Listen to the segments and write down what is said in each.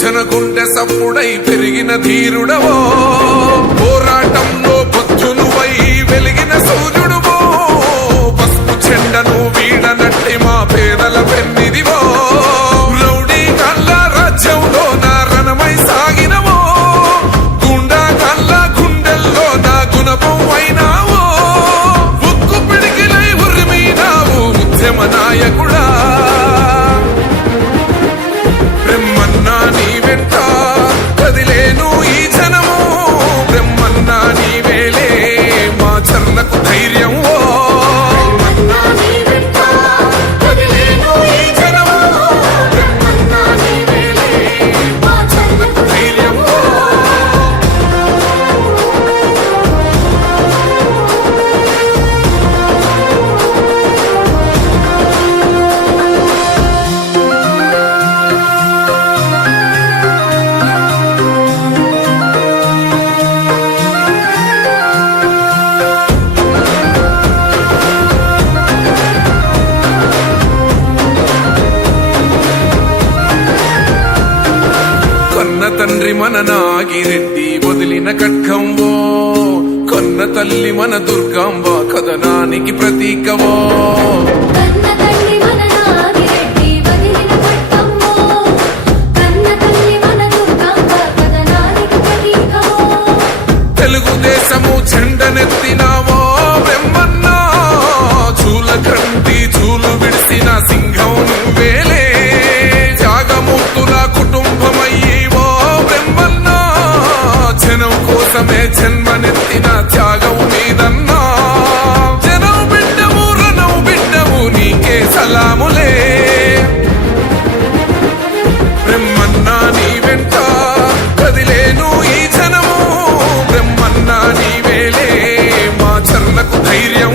జనకుండె సప్పుడై పెరిగిన ధీరుడవో. తండ్రి మన నాగిరెడ్డి వదిలిన ఖడ్గంబో కన్న తల్లి మన దుర్గాంబ కథనానికి ప్రతీకవో జన్మనెత్తిన త్యాగం మీదన్నా జనం బిడ్డవు రణం బిడ్డవు నీకే సలాములే. బ్రహ్మన్నా నీ వెంట కదిలేను ఈ జనము. బ్రహ్మన్నా నీ వేలే మా చర్లకు ధైర్యం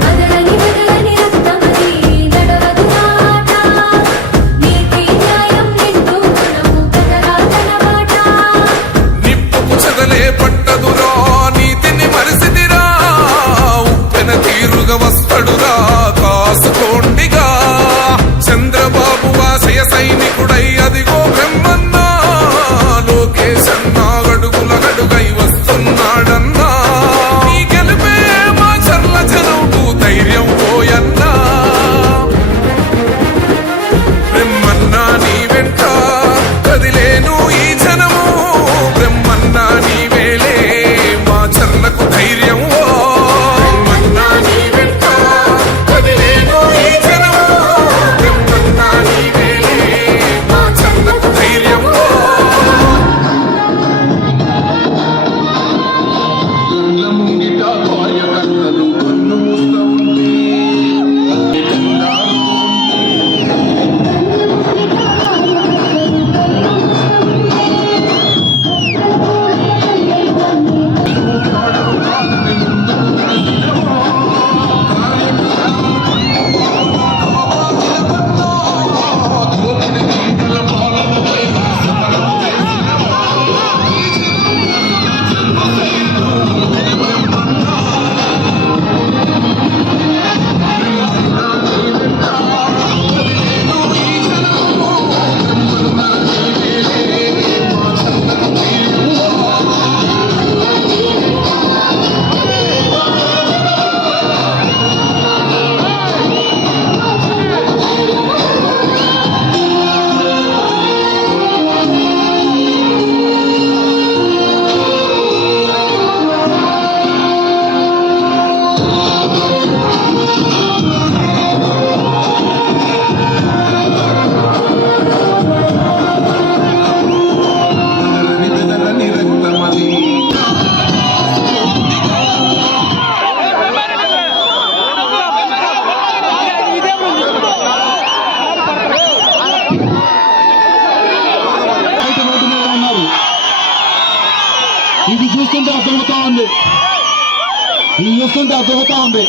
ఇది చూస్తుంటే అర్థమవుతా ఉంది.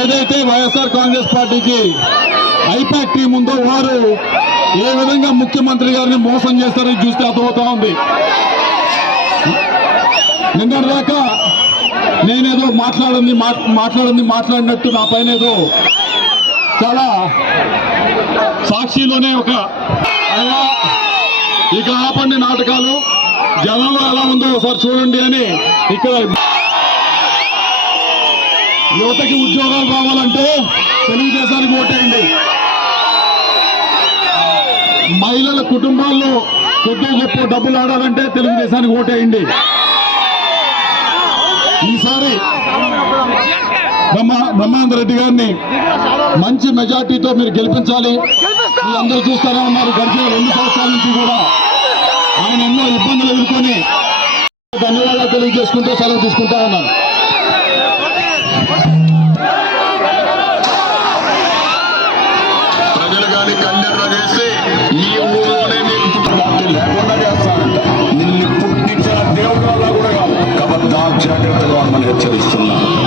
ఏదైతే వైఎస్ఆర్ కాంగ్రెస్ పార్టీకి ఐపాక్ టీం ఉందో వారు ఏ విధంగా ముఖ్యమంత్రి గారిని మోసం చేస్తారని చూస్తే అర్థమవుతా ఉంది. నిన్నటిదాకా నేనేదో మాట్లాడింది మాట్లాడింది మాట్లాడినట్టు నా పైన ఏదో చాలా సాక్షిలోనే ఒక అలా ఇక ఆపండి నాటకాలు. జనంలో ఎలా ఉందో ఒకసారి చూడండి అని ఇక్కడ యువతకి ఉద్యోగాలు రావాలంటే తెలుగుదేశానికి ఓటేయండి. మహిళల కుటుంబాల్లో కొద్ది గొప్ప డబ్బులు ఆడాలంటే తెలుగుదేశానికి ఓటేయండి. ఈసారి బ్రహ్మ బ్రహ్మానంద రెడ్డి గారిని మంచి మెజార్టీతో మీరు గెలిపించాలి. మీ అందరూ చూస్తూనే ఉన్నారు గడిచిన రెండు సంవత్సరాల నుంచి కూడా. ఆయన ఎన్నో ఇబ్బందులు ఎదుర్కొని ధన్యవాదాలు తెలియజేసుకుంటూ సెలవు తీసుకుంటా ఉన్నాను. ప్రజలు కానీ కండెర్ర చేసి ఈ ఊళ్ళోనే నీకు పుట్టుబాటు లేకుండా చేస్తానంట నిన్ను పుట్టించిన దేవుడు కూడా కాదు. కాబట్టి జాగ్రత్తగా ఉండమని హెచ్చరిస్తున్నాను